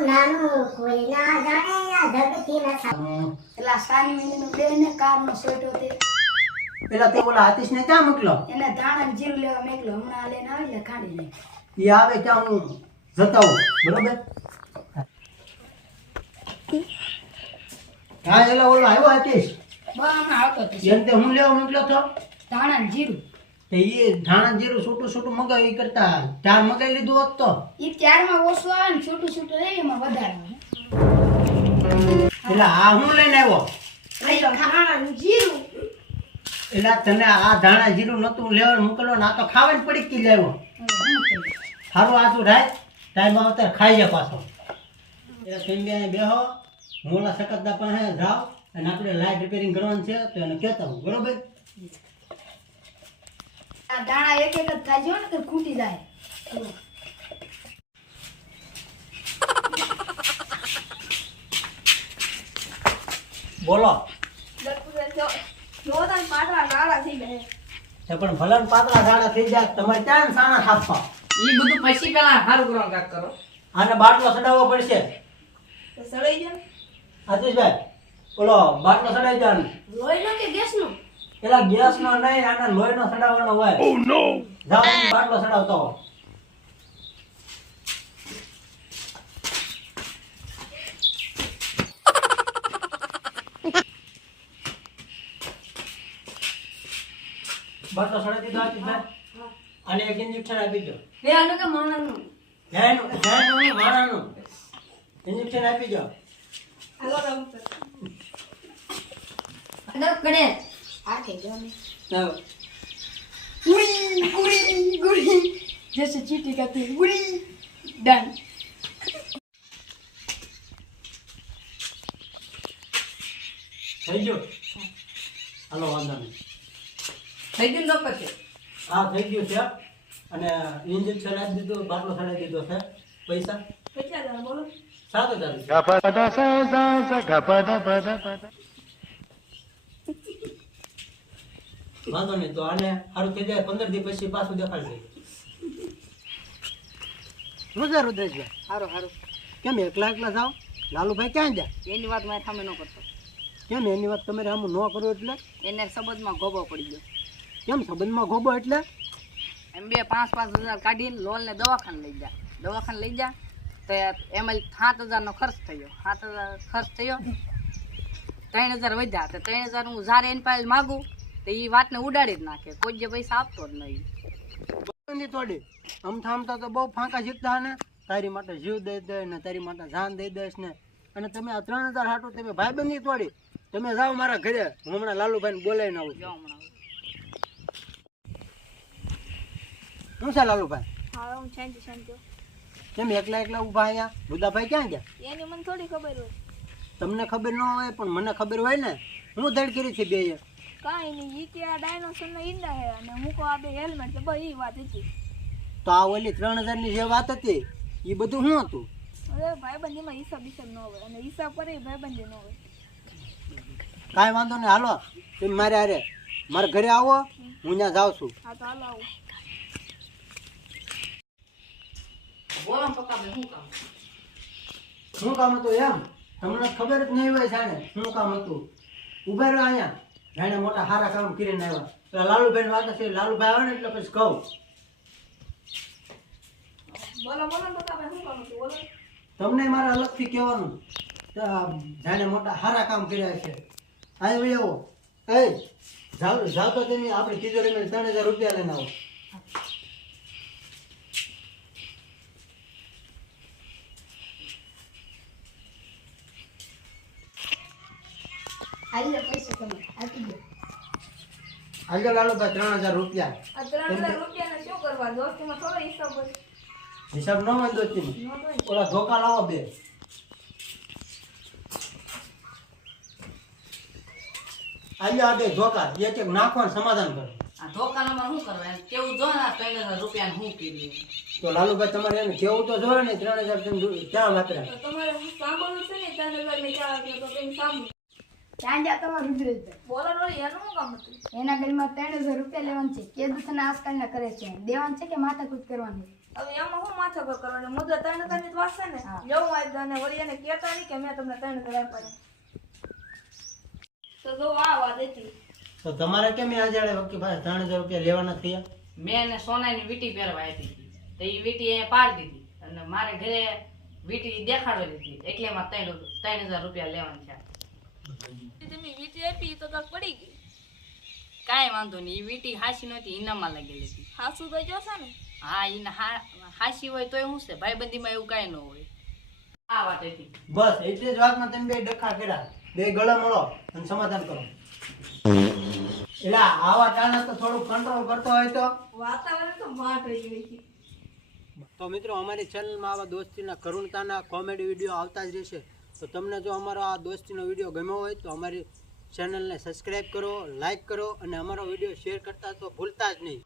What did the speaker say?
નાનું કોઈ ના જાણે આ જગતથી ના સા- પેલા સાની મહિનાનો બેન કારનો સોટો તે પેલા તે ઓલા આતિશ ને ક્યાં મોકલો એને ધાણા જીરું લેવા મેકલો હમણાં આ લઈને આવે આવે ત્યાં હું બરોબર? હા એલા ઓલો આવ્યો આતિશ બા આવતો હતો એમ તે હું લેવા મોકલો તો? ધાણા ને જીરું. તે એ ધાણા જીરું છૂટું છૂટું મગાવી કરતા ચાર મગાવી લીધું હોત તો? ઈ ચારમાં ઓછું આવે ને છૂટું છૂટું લઈ એમાં વધારે એટલે આ હું લઈને આવ્યો? ધાણા જીરું. એટલે તને આ ધાણા જીરું નતું લેવાનું મોકલવાનું? આ તો ખાવાની પડી કી લેવો સારું આ તું રાય ટાઈમ આવતા ખાઈ જા પાછો. એટલે તમે બેહો મોલા સકતદા પાસે જાઓ અને આપણે લાઇટ રિપેરિંગ કરવાનું છે તો એને કહેતા હું બરોબર? આ દાણા એક એક જ ખાજો ને કે ખૂટી જાય. બોલો. પણ ભલન પાતળા ધાણા થઈ જાય તમારે ત્યાં સાણા થાપવા ઈ બધું પછી પેલા હારું કરવાનું કાક કરો. આને બાટલો સડાવવો પડશે. આતિશભાઈ ઓલો બાટલો સડાઈ જાય લોહીનો કે ગેસનો? પેલા ગેસ નો નહીં આના લોહી નો સડાવવાનો હોય. જાઓ તમે બાટલો સડાવતો. હો બાટલો સડાવી દીધો આતિશભાઈ અને એક ઇન્જેક્શન આપી દો બે આનો કે માણાનું? જયનું જયનું માણાનું. ઇન્જેક્શન આપી દો અને કડે આ થઈ ગયો ને. હા. ગુડી ગુડી ગુડી જૈસે ચીટી કરતી ગુડી ડન થઈ ગયો? હલો વાંધો નહીં. થઈ ગયું ડોક્ટર છે હા થઈ ગયું છે. અને ઇન્જેક્શન આપી દીધું બાટલો ચડાવી દીધો છે. પૈસા? કેટલા બોલો સાત હજાર વાંધો નહીં તો આને સારું થઈ જાય પંદર દી પછી પાછું દેખાડશે રુદ્ર રુદ્રેશભાઈ સારું સારું. કેમ એકલા એકલા જાઓ? લાલુભાઈ ક્યાં જાય? એની વાત મારે સામે ન કરતો. કેમ એની વાત તમારે સામે ન કરો એટલે? એને સંબંધમાં ગોબો પડી ગયો. કેમ સંબંધમાં ગોબો એટલે? એમ બે પાંચ પાંચ હજાર કાઢીને લોનને દવાખાને લઈ જા. દવાખાને લઈ જા તો એમાં સાત હજારનો ખર્ચ થયો. સાત હજાર ખર્ચ થયો. ત્રણ હજાર વધ્યા. તો ત્રણ હજાર હું જ્યારે એની પાસે માગું તો એ વાતને ઉડાડી જ નાખે. કોઈ જે પૈસા આપતો જ નહીં. થોડી આમ થામતા તો બહુ ફાંકા શીખતા ને. તારી માટે જીવ દઈ દે ને તારી માટે જાન દઈ દઈશ ને. અને તમે આ ત્રણ હજાર હાટું તમે ભાઈબંધી તોડી. તમે જાઓ મારા ઘરે. હું હમણાં લાલુભાઈને બોલાવીને આવું શું છે લાલુભાઈ? કેમ એકલા એકલા ઊભા અહીંયા? બુદાભાઈ ક્યાં ગયા? એની મને થોડી ખબર હોય. તમને ખબર ન હોય પણ મને ખબર હોય ને. હું ધડકીરી છે બે કાંઈ નહીં ઈ કે આ ડાયનોસર ને ઈંડા હે અને મૂકો આ બે હેલ્મેટ તો બસ ઈ વાત હતી. તો આ ઓલી ત્રણ હજારની જે વાત હતી એ બધું શું હતું? હવે ભાઈબંધીમાં હિસાબ હિસાબ ન હોય અને હિસાબ કરે ઈ ભાઈબંધી ન હોય. કાંઈ વાંધો નહીં હાલો તમે મારે અરે મારા ઘરે આવો હું ત્યાં જાઉં છું. હા તો હાલો આવું. બોલો પપ્પા શું કામ? શું કામ હતું એમ? તમને ખબર જ નહીં હોય જાણે શું કામ હતું? ઊભા રહ્યો અહીંયા. જાણે મોટા હારા કામ કરીને આવ્યા. પેલા લાલુભાઈ વાત છે લાલુભાઈ આવે ને એટલે પછી કહું. તમને મારા અલગથી કહેવાનું? તો જાણે મોટા હારા કામ કર્યા છે. આવો. એ જાવ જાવ તો તેની આપણી તિજોરીમાં ત્રણ હજાર રૂપિયા લઈને આવો. હાલે પૈસા તમે. આપી દો. આજે લાલુભાઈ ત્રણ હજાર રૂપિયા. આ ત્રણ હજાર રૂપિયાને શું કરવા? દોસ્તીમાં થોડો હિસાબ હોય. હિસાબ ન હોય દોસ્તીમાં? ઓલા ધોકા લાવો બે. આજે આ બે ધોકા. એક એક નાખો સમાધાન કરો. આ ધોકાનામાં શું કરવા? કેવું જો ને આ ત્રણ હજાર રૂપિયાને શું કીધું? તો લાલુભાઈ તમારે એને કેવું તો જોવે ને ત્રણ હજાર ક્યાં વાપર્યા? તમારે સાંભળવું છે ને? ત્રણ હજાર મેં ક્યાં વાગ્યા તો તમે સાંભળો ત્યાં જા તમારું રુદ્રેશભાઈ બોલો રોળી એનું શું કામ હતું? એના ગળમાં ત્રણ હજાર રૂપિયા લેવાનું છે. કે દુસરા આજકાલના કરે છે. દેવાનું છે કે માથાકૂટ કરવાની હવે એમાં હું માથા પર કરવાની? મુદ્દો ત્રણ હજારની જ વાત છે ને. લેવું આવી અને વળી એને કહેતા નહીં કે મેં તમને ત્રણ હજાર આપ્યા તો જો આ વાત હતી. તો તમારે કેમ આ જાડે વખતે પાસે ત્રણ હજાર રૂપિયા લેવાના થયા? મેં એને સોનાની વીટી પહેરવા આપી હતી. તો એ વીટી અહીંયા પાડી દીધી. અને મારે ઘરે વીટી દેખાડવા હતી એટલે એમાં ત્રણ ત્રણ હજાર રૂપિયા લેવાના છે તમે વીટી આપી તો તક પડી ગઈ. કાંઈ વાંધો નહીં એ વીટી હાસી નહોતી ઇનામમાં લાગેલી હતી. હાસુ તો જોશે ને. હા ઈને હાસી હોય તોય શું છે ભાઈબંધીમાં એવું કાંઈ ન હોય. આ વાત હતી. બસ એટલે જ વાતમાં તમે બે ડખા કર્યા. બે ગળા મળો અને સમાધાન કરો. એટલે આવા ટાણા તો થોડું કંટ્રોલ કરતો હોય તો. વાતાવરણ તો માટ થઈ ગઈ છે. તો મિત્રો અમારી ચેનલમાં આવા દોસ્તીના કરુણતાના કોમેડી વીડિયો આવતા જ રહેશે. તો તમને જો અમારો આ દોસ્તીનો વીડિયો ગમ્યો હોય તો અમારી ચેનલને સબસ્ક્રાઈબ કરો લાઈક કરો અને અમારો વીડિયો શેર કરતા તો ભૂલતા જ નહીં.